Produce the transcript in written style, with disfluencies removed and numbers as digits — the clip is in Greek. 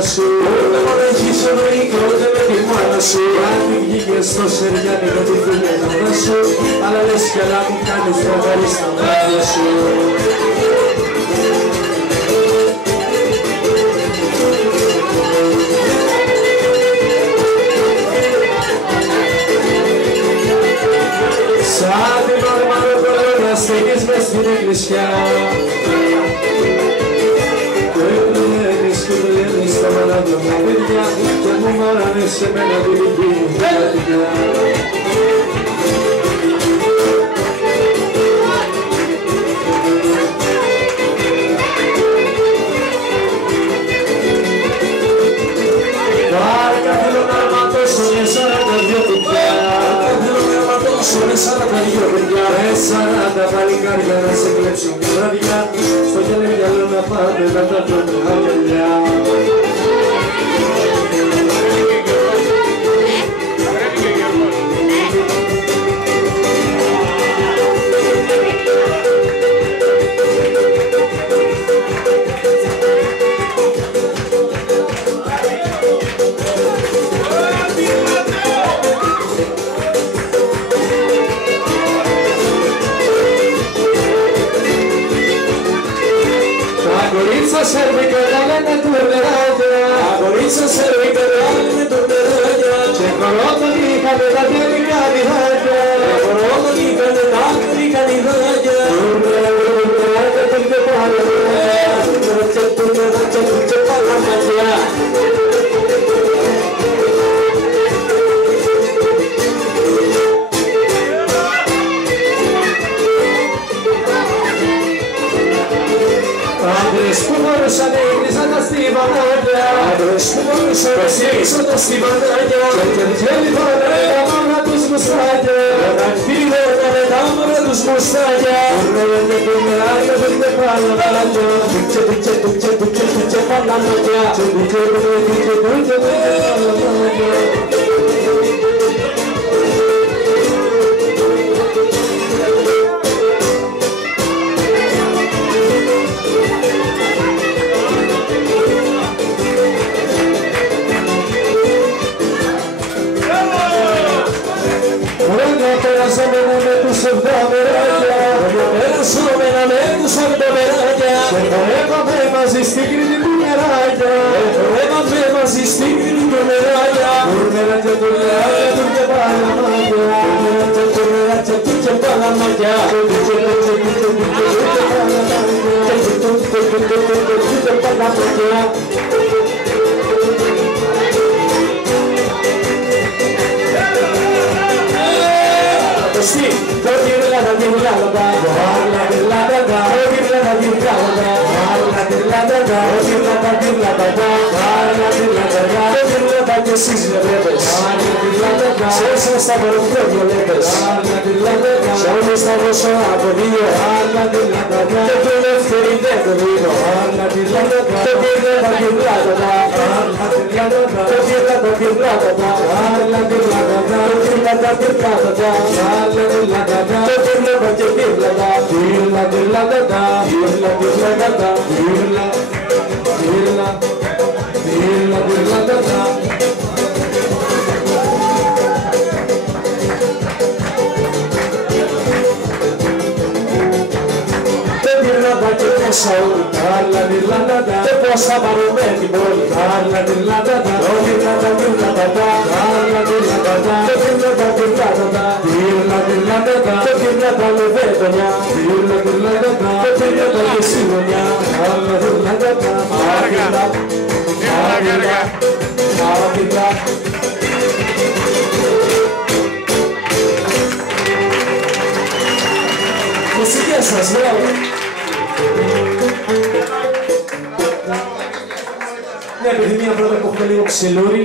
σου. Ούτε μόνο έχεις ζωή και ούτε με τη μάνα σου. Αν βγήκες στο σεριάνικο τη φιλενάδα σου, αλλά λες κι άλλα μου κάνεις τραβάρι στα μάτια σου. Σαν την ορμανό κολόνα στέκεις μες στην εκκλησιά. Στα μαλάδια μου παιδιά και μου μάρανε σε μένα τη δική μου καρδιά. Βάρκα θέλω να ματώσω με 42 παιδιά. Θέλω να ματώσω με 42 παιδιά. Με 40 παλικάρια να σε κλέψω μια βραδιά. Στο γυαλό να πάμε να τα βρούμε αγκαλιά. Κορίτσα σερβικά λένε τουρνεράκια. Κορίτσα σερβικά λένε τουρνεράκια. Και κορότον είχανε τα τελικά νηδάκια. Κορότον είχανε τα τελικά νηδάκια. Τουρνεράκια, τουρνεράκια, τουρνεράκια, τουρνεράκια. Άντρες που μπορούσαν έκλεισαν τα στιβανάκια. Άντρες που μπορούσαν έκλεισαν τα στιβανάκια. Και τελειώνανε τα μαύρα τους μουστάκια. Όταν πήγαινανε τα μαύρα τους μουστάκια. Τουρνεράκια, τουρνεράκια, τουρνεράκια. Τουκε, τουκε, τουκε, τουκε, τουκε, παλαμάκια. Τουκε, τουκε, τουκε, τουκε, παλαμάκια. Πέρασαμε με τους εβδομεράκια. Πέρασαμε με τους εβδομεράκια. Και χορεύαμε μαζί στην Κρήτη του μεράκια. Χορεύαμε μαζί στην Κρήτη του μεράκια. Τουρνεράκια, τουρνεράκια, τουρνε παλαμάκια. Τουρνεράκια, τουρνεράκια, τουρνε παλαμάκια. Τουρνε παλαμάκια. Sì, tornire la dirlada, la dirlada, tornire la dirlada, la dirlada, tornire la dirlada, la dirlada, tornire che si sveglia, la dirlada, se stavano proprio le pes, la dirlada, se stavo solo io, la dirlada, che tu le fai dentro io, la dirlada, tornire la dirlada, la dirlada, tornire la dirlada, la dirlada, tornire la dirlada. La la da da, dirla bache dirla da, dirla dirla da da, dirla dirla da da, dirla dirla dirla dirla da da. Dirla bache possa urtarla, dirla da da, te possa barome di bol, dirla dirla da da, dirla da dirla da da, dirla dirla da da, dirla da dirla da da. Dirla dirla da da, dirla da le vedogna, dirla dirla da da, dirla da le sinogna, dirla dirla da da, dirla, dirla, dirla. Μουσικές σας, μπράβο. Μια επιθυμία πρώτα που έχω λίγο ξυλούρι.